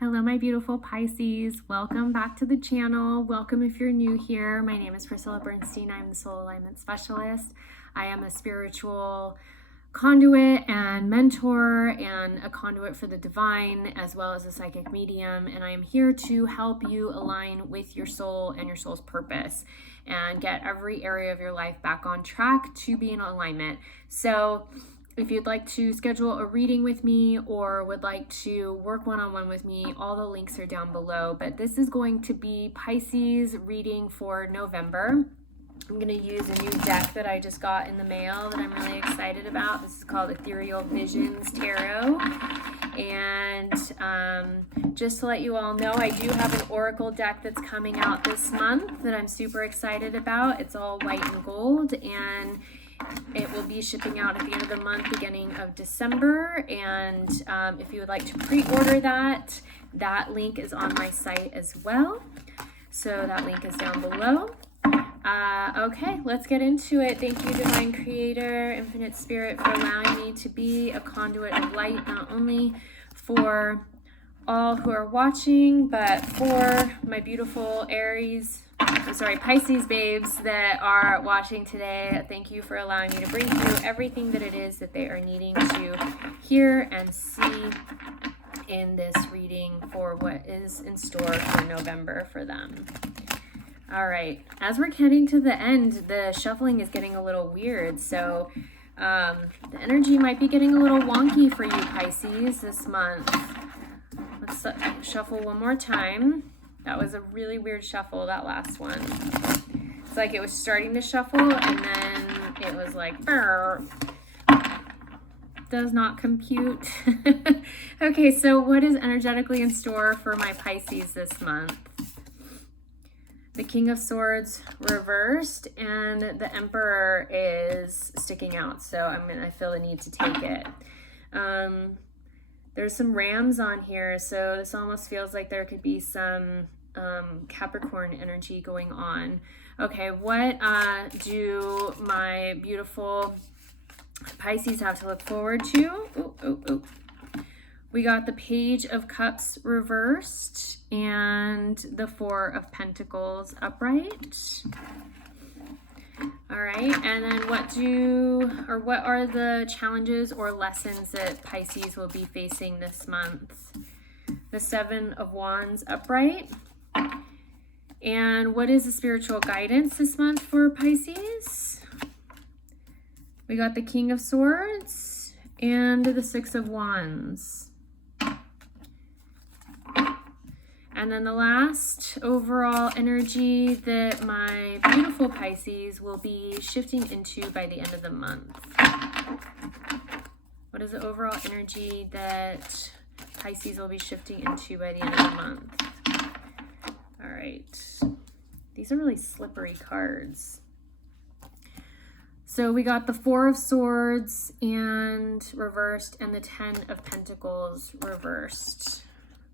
Hello, my beautiful Pisces. Welcome back to the channel. Welcome if you're new here. My name is Priscilla Bernstein. I'm the Soul Alignment Specialist. I am a spiritual conduit and mentor and a conduit for the divine, as well as a psychic medium. And I am here to help you align with your soul and your soul's purpose and get every area of your life back on track to be in alignment. So if you'd like to schedule a reading with me or would like to work one-on-one with me, all the links are down below. But this is going to be Pisces reading for November. I'm going to use a new deck that I just got in the mail that I'm really excited about. This is called Ethereal Visions Tarot. And just to let you all know, I do have an Oracle deck that's coming out this month that I'm super excited about. It's all white and gold, and it will be shipping out at the end of the month, beginning of December. And if you would like to pre-order that, that link is on my site as well. So that link is down below. Okay, let's get into it. Thank you, Divine Creator, Infinite Spirit, for allowing me to be a conduit of light, not only for all who are watching, but for my beautiful Pisces babes that are watching today. Thank you for allowing me to bring through everything that it is that they are needing to hear and see in this reading for what is in store for November for them. All right, as we're getting to the end, the shuffling is getting a little weird, so the energy might be getting a little wonky for you, Pisces, this month. Let's shuffle one more time. That was a really weird shuffle, that last one. It's like it was starting to shuffle, and then it was like, brr. Does not compute. Okay, so what is energetically in store for my Pisces this month? The King of Swords reversed, and the Emperor is sticking out, so I feel the need to take it. There's some rams on here, so this almost feels like there could be some Capricorn energy going on. Okay, what do my beautiful Pisces have to look forward to? We got the Page of Cups reversed and the Four of Pentacles upright. All right, and then what are the challenges or lessons that Pisces will be facing this month? The Seven of Wands upright. And what is the spiritual guidance this month for Pisces? We got the King of Swords and the Six of Wands. And then the last overall energy that my beautiful Pisces will be shifting into by the end of the month. What is the overall energy that Pisces will be shifting into by the end of the month? All right. These are really slippery cards. So we got the Four of Swords and reversed, and the Ten of Pentacles reversed.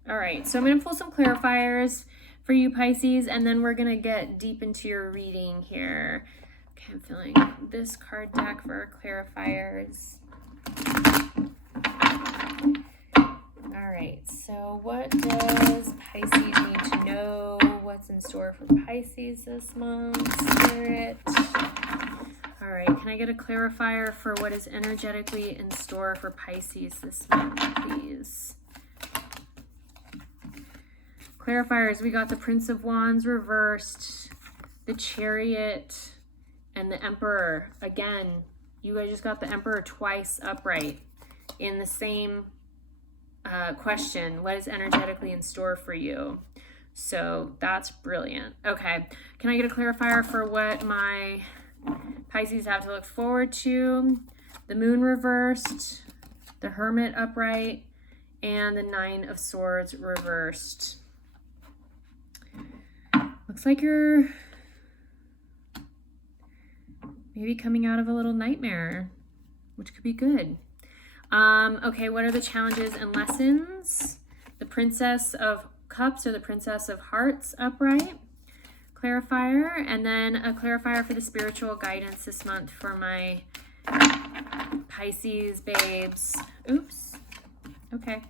All right, so I'm going to pull some clarifiers for you, Pisces, and then we're going to get deep into your reading here. Okay, I'm feeling this card deck for clarifiers. All right, so what does Pisces need to know? What's in store for Pisces this month, Spirit? All right, can I get a clarifier for what is energetically in store for Pisces this month, please? Clarifiers, we got the Prince of Wands reversed, the Chariot, and the Emperor. Again, you guys just got the Emperor twice upright in the same question. What is energetically in store for you? So that's brilliant. Okay, can I get a clarifier for what my Pisces have to look forward to? The Moon reversed, the Hermit upright, and the Nine of Swords reversed. Looks like you're maybe coming out of a little nightmare, which could be good. Okay, what are the challenges and lessons? The Princess of Cups or the Princess of Hearts upright. Clarifier, and then a clarifier for the spiritual guidance this month for my Pisces babes. Oops. Okay.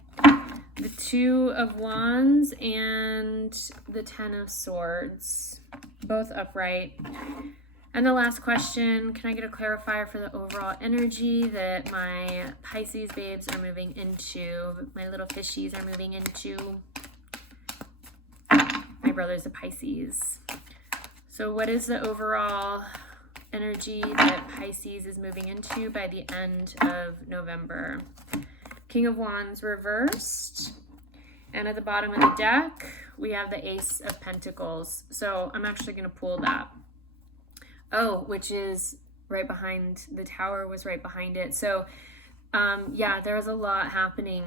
the Two of Wands and the Ten of Swords, both upright. And the last question, can I get a clarifier for the overall energy that my Pisces babes are moving into, my little fishies are moving into? My brother's a Pisces. So what is the overall energy that Pisces is moving into by the end of November? King of Wands reversed. And at the bottom of the deck, we have the Ace of Pentacles. So I'm actually going to pull that. Oh, which is right behind the tower, was right behind it. So yeah, there was a lot happening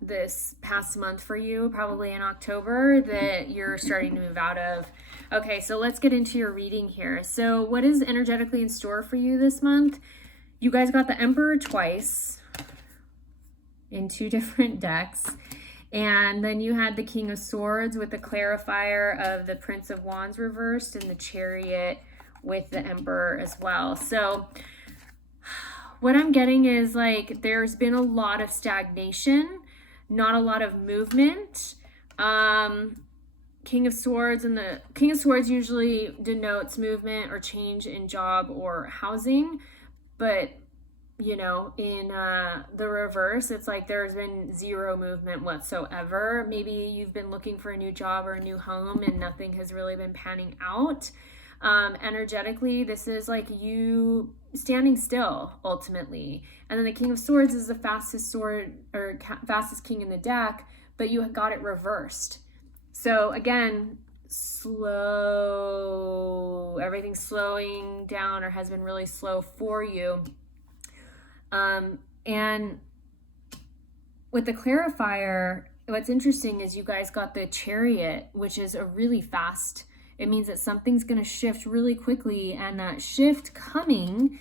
this past month for you, probably in October, that you're starting to move out of. Okay, so let's get into your reading here. So what is energetically in store for you this month? You guys got the Emperor twice in 2 different decks. And then you had the King of Swords with the clarifier of the Prince of Wands reversed and the Chariot with the Emperor as well. So what I'm getting is like there's been a lot of stagnation, not a lot of movement. King of Swords, and the King of Swords usually denotes movement or change in job or housing, but you know, in the reverse, it's like there's been zero movement whatsoever. Maybe you've been looking for a new job or a new home and nothing has really been panning out. Energetically, this is like you standing still ultimately. And then the King of Swords is the fastest sword or fastest king in the deck, but you got it reversed. So again, slow, everything's slowing down or has been really slow for you. And with the clarifier, what's interesting is you guys got the Chariot, which is a really fast, it means that something's going to shift really quickly. And that shift coming,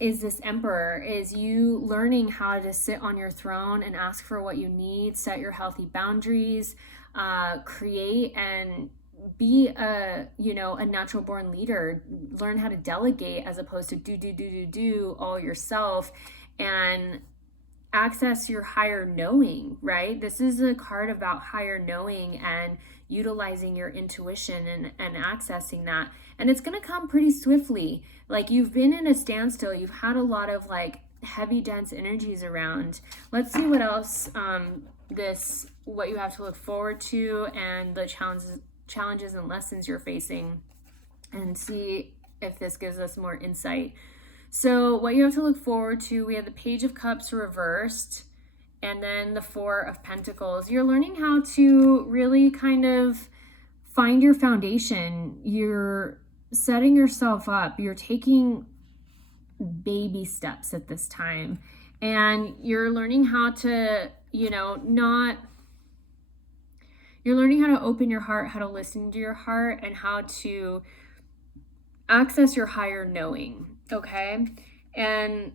is this Emperor, is you learning how to sit on your throne and ask for what you need, set your healthy boundaries, create and be a natural born leader. Learn how to delegate as opposed to do all yourself, and access your higher knowing, right? This is a card about higher knowing and utilizing your intuition and accessing that. And it's going to come pretty swiftly. Like you've been in a standstill. You've had a lot of like heavy, dense energies around. Let's see what else, what you have to look forward to and the challenges and lessons you're facing, and see if this gives us more insight. So what you have to look forward to, we have the Page of Cups reversed and then the Four of Pentacles. You're learning how to really kind of find your foundation. You're setting yourself up. You're taking baby steps at this time, and you're learning how to, you're learning how to open your heart, how to listen to your heart, and how to access your higher knowing, okay? And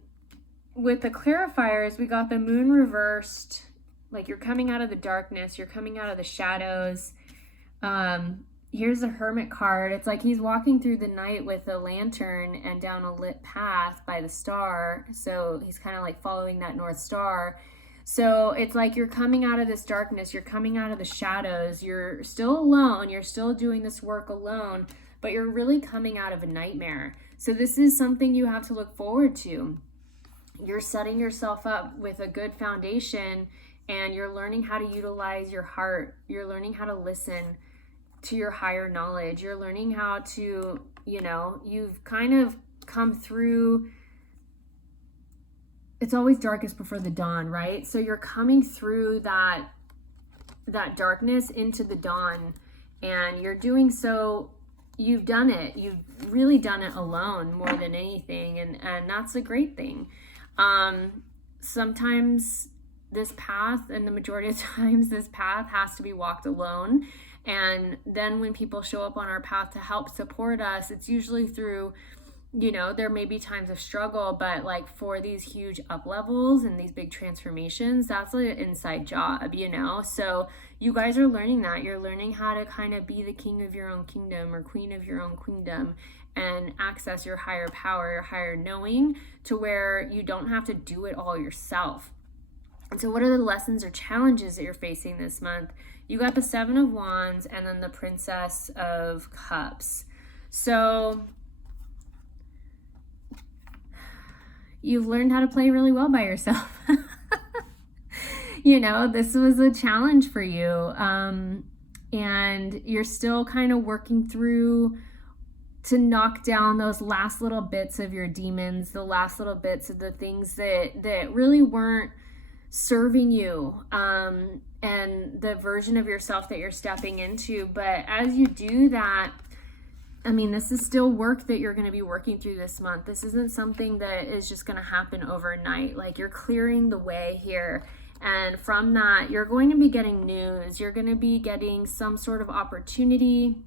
with the clarifiers, we got the Moon reversed, like you're coming out of the darkness, you're coming out of the shadows. Here's the Hermit card. It's like he's walking through the night with a lantern and down a lit path by the star. So he's kind of like following that North Star. So it's like you're coming out of this darkness, you're coming out of the shadows, you're still alone, you're still doing this work alone, but you're really coming out of a nightmare. So this is something you have to look forward to. You're setting yourself up with a good foundation, and you're learning how to utilize your heart. You're learning how to listen to your higher knowledge. You're learning how to, you've kind of come through. It's always darkest before the dawn, right? So you're coming through that darkness into the dawn, and you're doing so, you've done it. You've really done it alone more than anything, and that's a great thing. Sometimes this path, and the majority of times this path has to be walked alone. And then when people show up on our path to help support us, it's usually through, there may be times of struggle, but like for these huge up levels and these big transformations, that's an inside job, So you guys are learning that. You're learning how to kind of be the king of your own kingdom or queen of your own queendom, and access your higher power, your higher knowing, to where you don't have to do it all yourself. And so what are the lessons or challenges that you're facing this month? You got the Seven of Wands and then the Princess of Cups. So you've learned how to play really well by yourself. You know, this was a challenge for you. And you're still kind of working through to knock down those last little bits of your demons, the last little bits of the things that really weren't serving you, and the version of yourself that you're stepping into. But as you do that, I mean, this is still work that you're going to be working through this month. This isn't something that is just going to happen overnight. Like, you're clearing the way here. And from that, you're going to be getting news. You're going to be getting some sort of opportunity,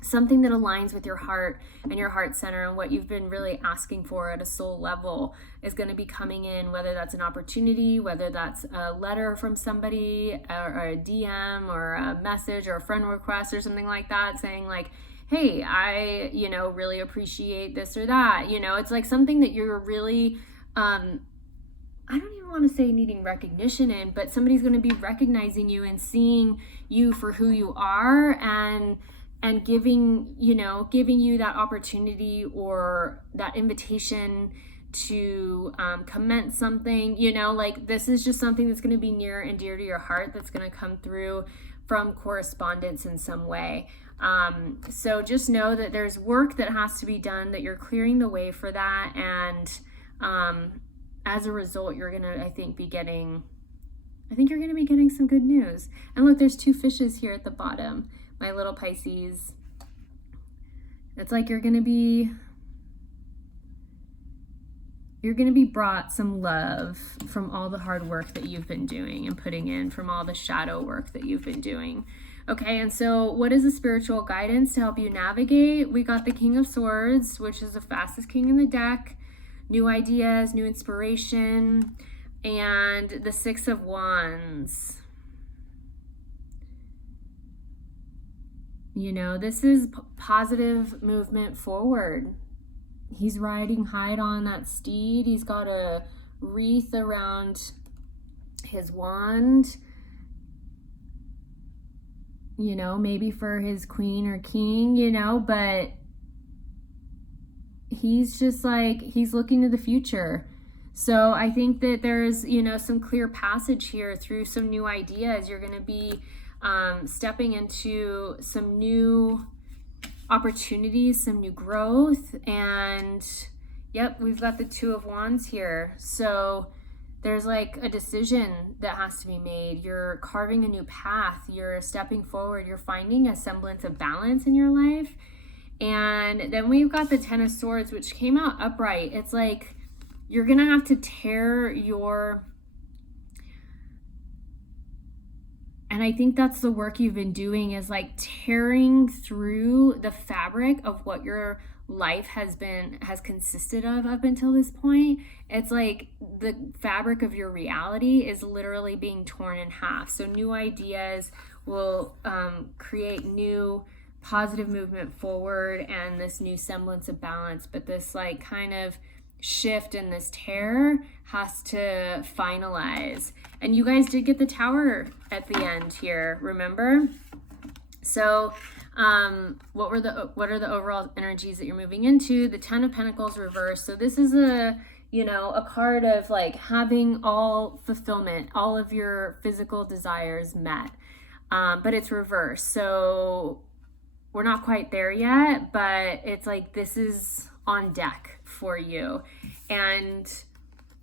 something that aligns with your heart and your heart center, and what you've been really asking for at a soul level is going to be coming in, whether that's an opportunity, whether that's a letter from somebody, or a DM or a message or a friend request or something like that, saying like, hey, I, really appreciate this or that. It's like something that you're really, I don't even want to say needing recognition in, but somebody's going to be recognizing you and seeing you for who you are, and giving you that opportunity or that invitation to commence something. Like, this is just something that's going to be near and dear to your heart, that's going to come through from correspondence in some way. So just know that there's work that has to be done, that you're clearing the way for that, and as a result, you're going to, I think you're going to be getting some good news. And look, there's 2 fishes here at the bottom, my little Pisces. It's like you're going to be brought some love from all the hard work that you've been doing and putting in, from all the shadow work that you've been doing. Okay, and so what is the spiritual guidance to help you navigate? We got the King of Swords, which is the fastest king in the deck. New ideas, new inspiration, and the Six of Wands. This is positive movement forward. He's riding high on that steed. He's got a wreath around his wand, maybe for his queen or king, but he's just like, he's looking to the future. So I think that there's, some clear passage here through some new ideas. You're going to be stepping into some new opportunities, some new growth. And yep, we've got the Two of Wands here. So there's like a decision that has to be made. You're carving a new path. You're stepping forward. You're finding a semblance of balance in your life. And then we've got the Ten of Swords, which came out upright. It's like you're going to have to tear your... And I think that's the work you've been doing, is like tearing through the fabric of what your life has consisted of up until this point. It's like the fabric of your reality is literally being torn in half. So new ideas will create new positive movement forward and this new semblance of balance. But this like kind of shift and this tear has to finalize. And you guys did get the Tower at the end here, remember? So what are the overall energies that you're moving into? The Ten of Pentacles reversed. So this is a card of like having all fulfillment, all of your physical desires met, but it's reversed. So we're not quite there yet, but it's like this is on deck for you. And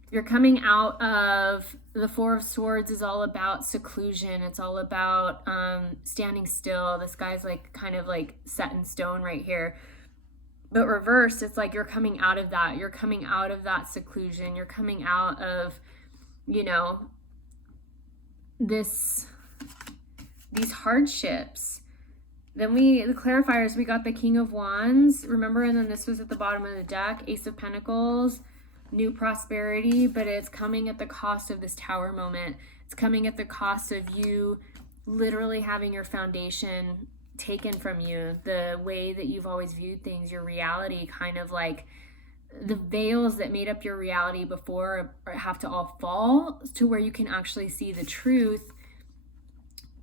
you're coming out of the Four of Swords is all about seclusion. It's all about standing still. This guy's like kind of like set in stone right here. But reversed, it's like you're coming out of that. You're coming out of that seclusion. You're coming out of, these hardships. Then the clarifiers, we got the King of Wands, remember? And then this was at the bottom of the deck, Ace of Pentacles, new prosperity, but it's coming at the cost of this Tower moment. It's coming at the cost of you literally having your foundation taken from you, the way that you've always viewed things, your reality kind of like the veils that made up your reality before have to all fall to where you can actually see the truth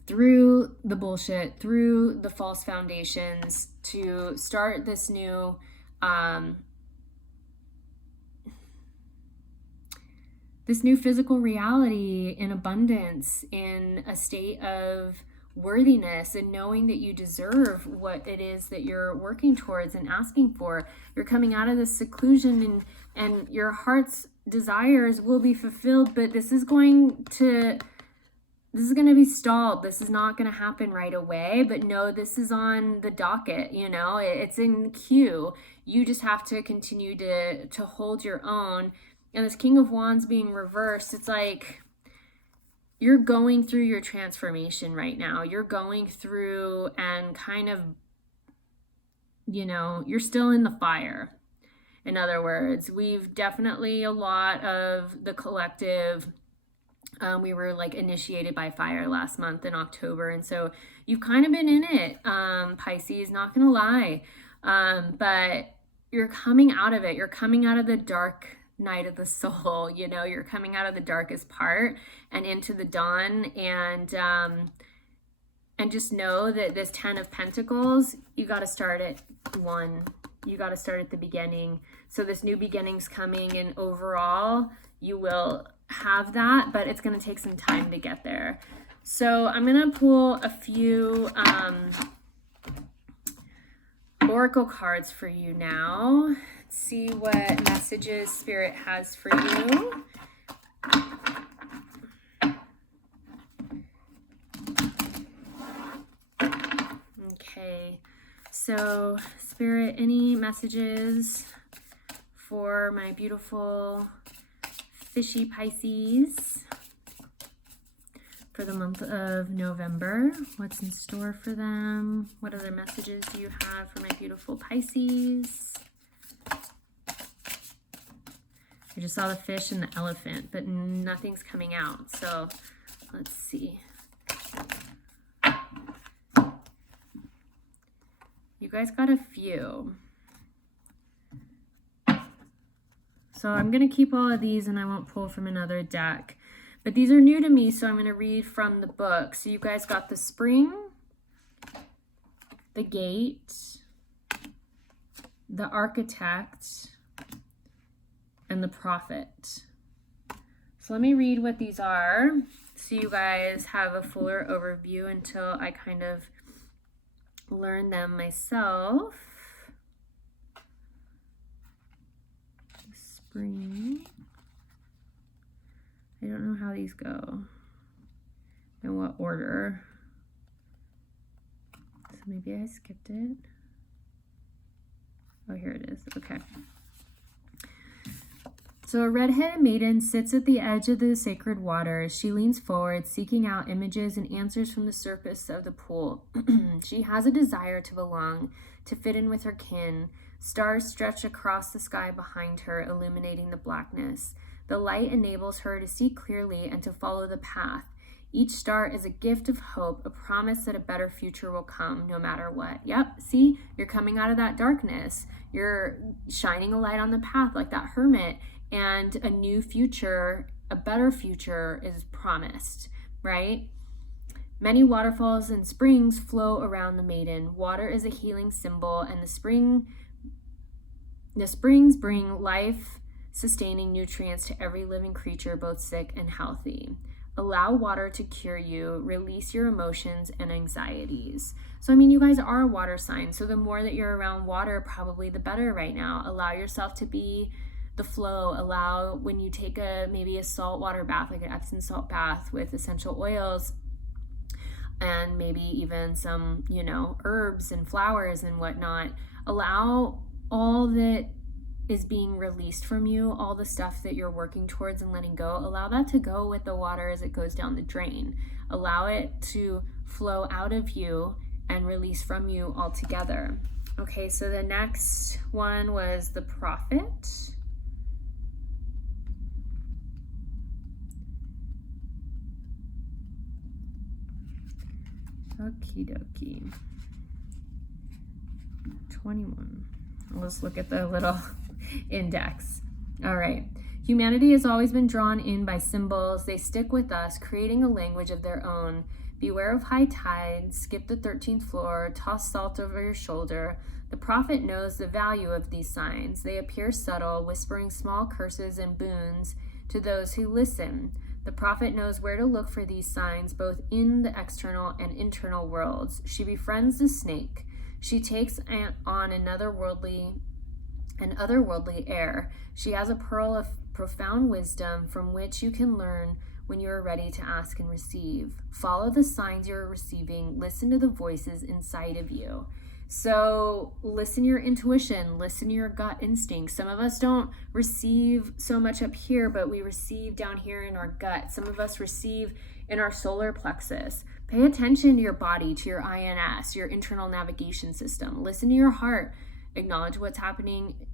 through the bullshit, through the false foundations, to start this new physical reality in abundance, in a state of worthiness, and knowing that you deserve what it is that you're working towards and asking for. You're coming out of this seclusion, and your heart's desires will be fulfilled, but this is going to be stalled. This is not going to happen right away, but no, this is on the docket, you know, it's in queue. You just have to continue to hold your own. And this King of Wands being reversed, it's like you're going through your transformation right now. You're going through and kind of, you know, you're still in the fire. In other words, we've definitely a lot of the collective. We were like initiated by fire last month in October. And so you've kind of been in it, Pisces, not going to lie. But you're coming out of it. You're coming out of the dark night of the soul. You know, you're coming out of the darkest part and into the dawn. And just know that this 10 of Pentacles, you got to start at 1. You got to start at the beginning. So this new beginning's coming, and overall you will have that, but it's going to take some time to get there. So I'm going to pull a few oracle cards for you now. Let's see what messages Spirit has for you. Okay, so Spirit, any messages for my beautiful fishy Pisces for the month of November? What's in store for them? What other messages do you have for my beautiful Pisces? I just saw the fish and the elephant, but nothing's coming out. So let's see. You guys got a few. So I'm going to keep all of these and I won't pull from another deck. But these are new to me, so I'm going to read from the book. So you guys got the Spring, the Gate, the Architect, and the Prophet. So let me read what these are so you guys have a fuller overview until I kind of learn them myself. Spring. I don't know how these go, in what order. So maybe I skipped it. Oh, here it is. Okay. So a red-headed maiden sits at the edge of the sacred waters. She leans forward, seeking out images and answers from the surface of the pool. She has a desire to belong, to fit in with her kin. Stars stretch across the sky behind her, illuminating the blackness. The light enables her to see clearly and to follow the path. Each star is a gift of hope, a promise that a better future will come no matter what. Yep, see, you're coming out of that darkness. You're shining a light on the path like that hermit, and a new future, a better future is promised, right? Many waterfalls and springs flow around the maiden. Water is a healing symbol, and the springs bring life-sustaining nutrients to every living creature, both sick and healthy. Allow water to cure you. Release your emotions and anxieties. So, I mean, you guys are a water sign, so the more that you're around water, probably the better right now. Allow yourself to be the flow. Allow, when you take maybe a saltwater bath, like an Epsom salt bath with essential oils, and maybe even some, herbs and flowers and whatnot, allow all that is being released from you, all the stuff that you're working towards and letting go, allow that to go with the water as it goes down the drain. Allow it to flow out of you and release from you altogether. Okay, so the next one was the Prophet. Okie dokie. 21. Let's look at the little index. All right. Humanity has always been drawn in by symbols. They stick with us, creating a language of their own. Beware of high tide, skip the 13th floor, toss salt over your shoulder. The prophet knows the value of these signs. They appear subtle, whispering small curses and boons to those who listen. The prophet knows where to look for these signs, both in the external and internal worlds. She befriends the snake. She takes on an otherworldly air. She has a pearl of profound wisdom from which you can learn when you are ready to ask and receive. Follow the signs you're receiving. Listen to the voices inside of you. So listen to your intuition, listen to your gut instinct. Some of us don't receive so much up here, but we receive down here in our gut. Some of us receive in our solar plexus. Pay attention to your body, to your INS, your internal navigation system. Listen to your heart. Acknowledge what's happening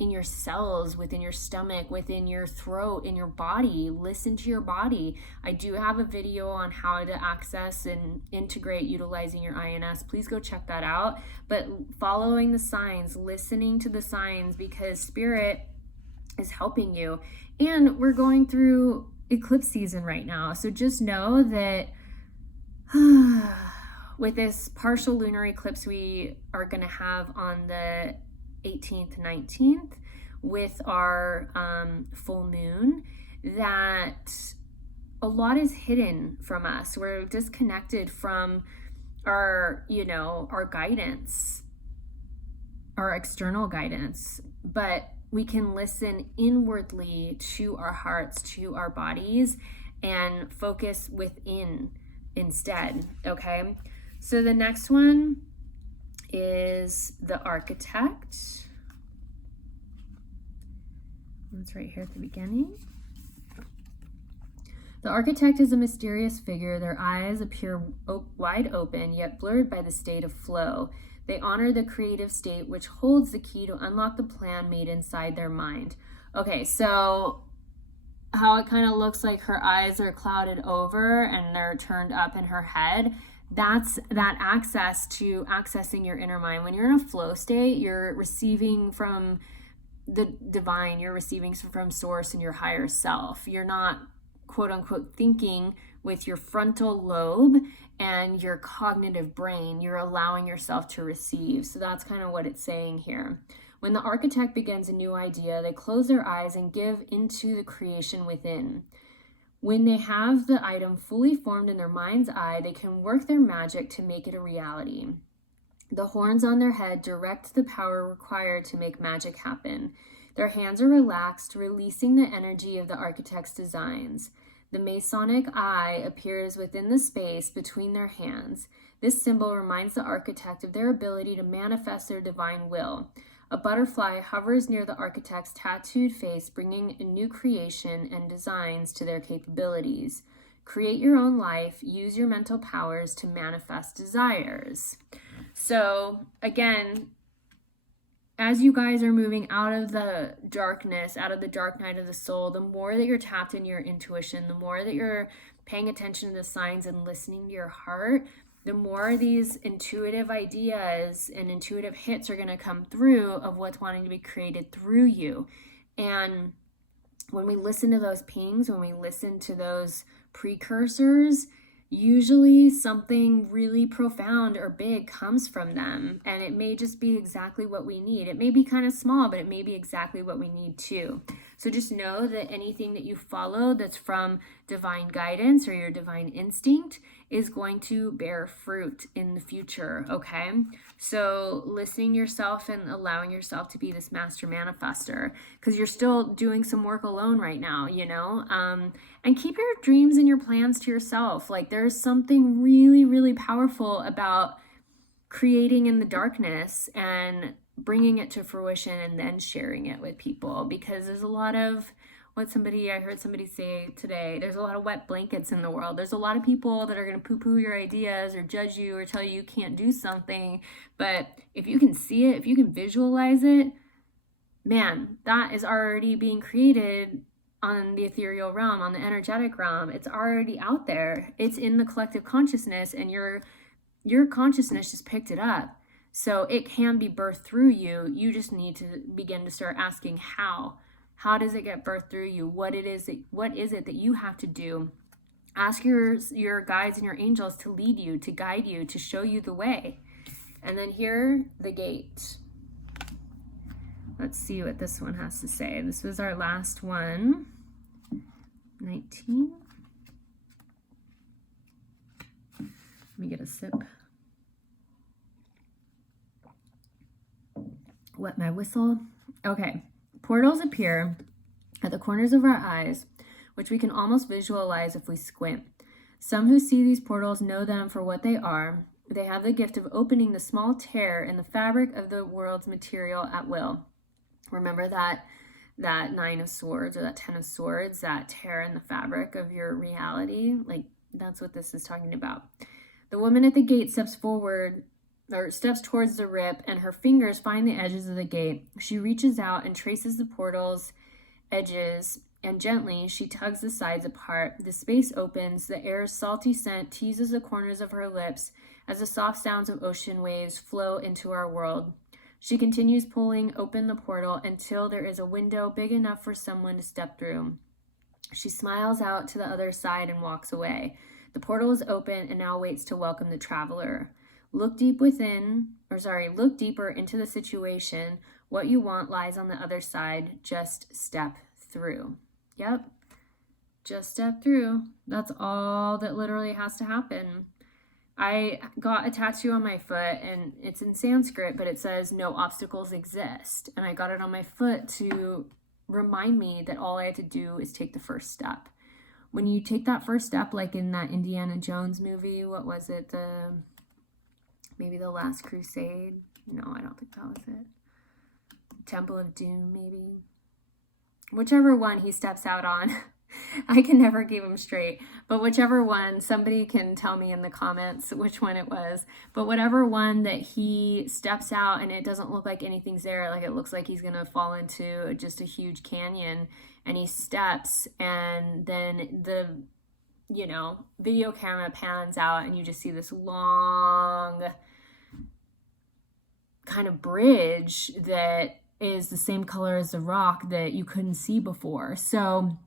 in your cells, within your stomach, within your throat, in your body. Listen to your body. I do have a video on how to access and integrate utilizing your INS. Please go check that out. But following the signs, listening to the signs, because spirit is helping you. And we're going through eclipse season right now. So just know that with this partial lunar eclipse we are going to have on the 18th, 19th, with our full moon, that a lot is hidden from us. We're disconnected from our, our guidance, our external guidance, but we can listen inwardly to our hearts, to our bodies, and focus within instead, okay? So the next one is the Architect. It's right here at the beginning. The Architect is a mysterious figure. Their eyes appear wide open, yet blurred by the state of flow. They honor the creative state, which holds the key to unlock the plan made inside their mind. Okay, so how it kind of looks like her eyes are clouded over and they're turned up in her head. That's that access to accessing your inner mind. When you're in a flow state, you're receiving from the divine, you're receiving from source and your higher self. You're not, quote unquote, thinking with your frontal lobe and your cognitive brain. You're allowing yourself to receive. So that's kind of what it's saying here. When the Architect begins a new idea, they close their eyes and give into the creation within. When they have the item fully formed in their mind's eye, they can work their magic to make it a reality. The horns on their head direct the power required to make magic happen. Their hands are relaxed, releasing the energy of the Architect's designs. The Masonic eye appears within the space between their hands. This symbol reminds the Architect of their ability to manifest their divine will. A butterfly hovers near the Architect's tattooed face, bringing a new creation and designs to their capabilities. Create your own life. Use your mental powers to manifest desires. So again, as you guys are moving out of the darkness, out of the dark night of the soul, the more that you're tapped into your intuition, the more that you're paying attention to the signs and listening to your heart, the more these intuitive ideas and intuitive hits are going to come through of what's wanting to be created through you. And when we listen to those pings, when we listen to those precursors, usually something really profound or big comes from them. And it may just be exactly what we need. It may be kind of small, but it may be exactly what we need too. So just know that anything that you follow that's from divine guidance or your divine instinct is going to bear fruit in the future, okay? So listening to yourself and allowing yourself to be this master manifester, because you're still doing some work alone right now, and keep your dreams and your plans to yourself. Like, there's something really, really powerful about creating in the darkness and bringing it to fruition and then sharing it with people, because there's a lot of I heard somebody say today, there's a lot of wet blankets in the world. There's a lot of people that are going to poo-poo your ideas or judge you or tell you can't do something. But if you can see it, if you can visualize it, man, that is already being created on the ethereal realm, on the energetic realm. It's already out there. It's in the collective consciousness, and your consciousness just picked it up. So it can be birthed through you. You just need to begin to start asking how. How does it get birthed through you? What is it that you have to do? Ask your guides and your angels to lead you, to guide you, to show you the way. And then here, the gate. Let's see what this one has to say. This was our last one. 19. Let me get a sip. Wet my whistle. Okay. Portals appear at the corners of our eyes, which we can almost visualize if we squint. Some who see these portals know them for what they are. They have the gift of opening the small tear in the fabric of the world's material at will. Remember that 9 of swords or that 10 of swords, that tear in the fabric of your reality? Like, that's what this is talking about. The woman at the gate steps forward, or steps towards the rip, and her fingers find the edges of the gate. She reaches out and traces the portal's edges, and gently she tugs the sides apart. The space opens. The air's salty scent teases the corners of her lips as the soft sounds of ocean waves flow into our world. She continues pulling open the portal until there is a window big enough for someone to step through. She smiles out to the other side and walks away. The portal is open and now waits to welcome the traveler. Look deeper into the situation. What you want lies on the other side. Just step through. Yep. Just step through. That's all that literally has to happen. I got a tattoo on my foot, and it's in Sanskrit, but it says no obstacles exist. And I got it on my foot to remind me that all I had to do is take the first step. When you take that first step, like in that Indiana Jones movie, what was it? Maybe The Last Crusade? No, I don't think that was it. Temple of Doom, maybe. Whichever one he steps out on. I can never keep them straight. But whichever one, somebody can tell me in the comments which one it was. But whatever one that he steps out and it doesn't look like anything's there, like it looks like he's going to fall into just a huge canyon, and he steps, and then the video camera pans out and you just see this long kind of bridge that is the same color as the rock that you couldn't see before. So,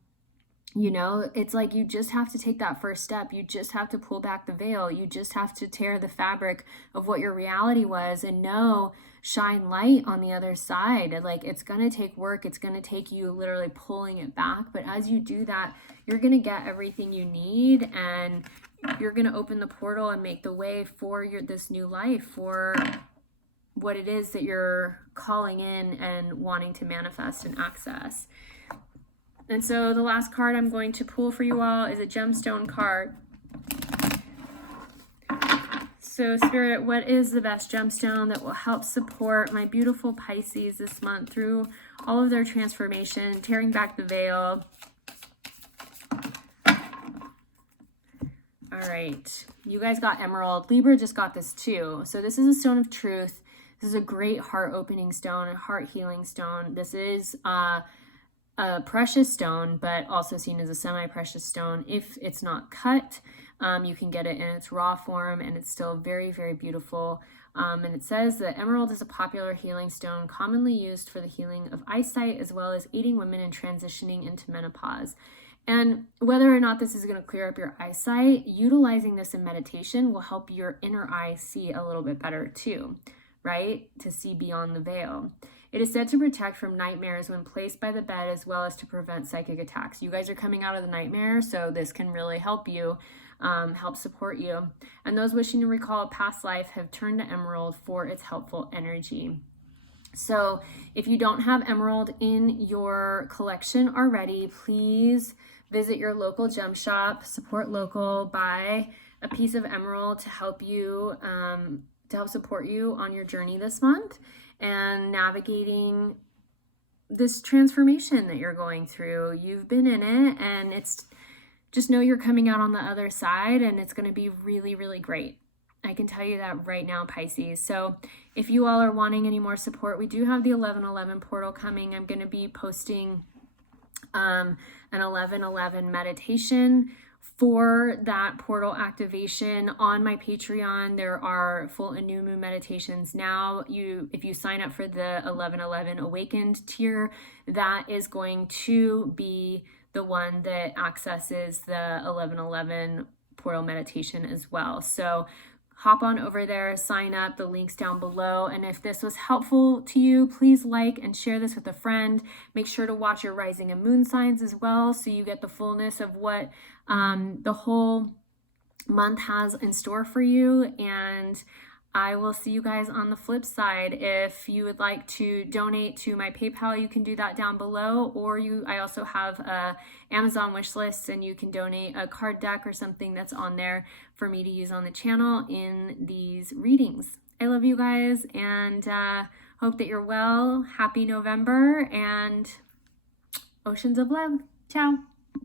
it's like you just have to take that first step. You just have to pull back the veil. You just have to tear the fabric of what your reality was and shine light on the other side. Like, it's going to take work. It's going to take you literally pulling it back. But as you do that, you're going to get everything you need, and you're going to open the portal and make the way for this new life, for what it is that you're calling in and wanting to manifest and access. And so the last card I'm going to pull for you all is a gemstone card. So Spirit, what is the best gemstone that will help support my beautiful Pisces this month through all of their transformation, tearing back the veil? All right, you guys got emerald. Libra just got this too. So this is a stone of truth. This is a great heart opening stone, a heart healing stone. This is a precious stone, but also seen as a semi-precious stone. If it's not cut, you can get it in its raw form, and it's still very, very beautiful. And it says that emerald is a popular healing stone commonly used for the healing of eyesight, as well as aiding women in transitioning into menopause. And whether or not this is going to clear up your eyesight, utilizing this in meditation will help your inner eye see a little bit better too, right? To see beyond the veil. It is said to protect from nightmares when placed by the bed, as well as to prevent psychic attacks. You guys are coming out of the nightmare, so this can really help you, help support you. And those wishing to recall a past life have turned to emerald for its helpful energy. So if you don't have emerald in your collection already, please visit your local gem shop, support local, buy a piece of emerald to help you, to help support you on your journey this month and navigating this transformation that you're going through. You've been in it, and it's just know you're coming out on the other side, and it's going to be really, really great. I can tell you that right now, Pisces. So if you all are wanting any more support, we do have the 1111 portal coming. I'm going to be posting an 1111 meditation for that portal activation on my Patreon. There are full and new moon meditations now. If you sign up for the 1111 Awakened tier, that is going to be the one that accesses the 1111 portal meditation as well. So hop on over there, sign up, the link's down below. And if this was helpful to you, please like and share this with a friend. Make sure to watch your rising and moon signs as well, so you get the fullness of what the whole month has in store for you. And I will see you guys on the flip side. If you would like to donate to my PayPal, you can do that down below, or I also have a Amazon wish list, and you can donate a card deck or something that's on there for me to use on the channel in these readings. I love you guys, and hope that you're well. Happy November, and oceans of love. Ciao.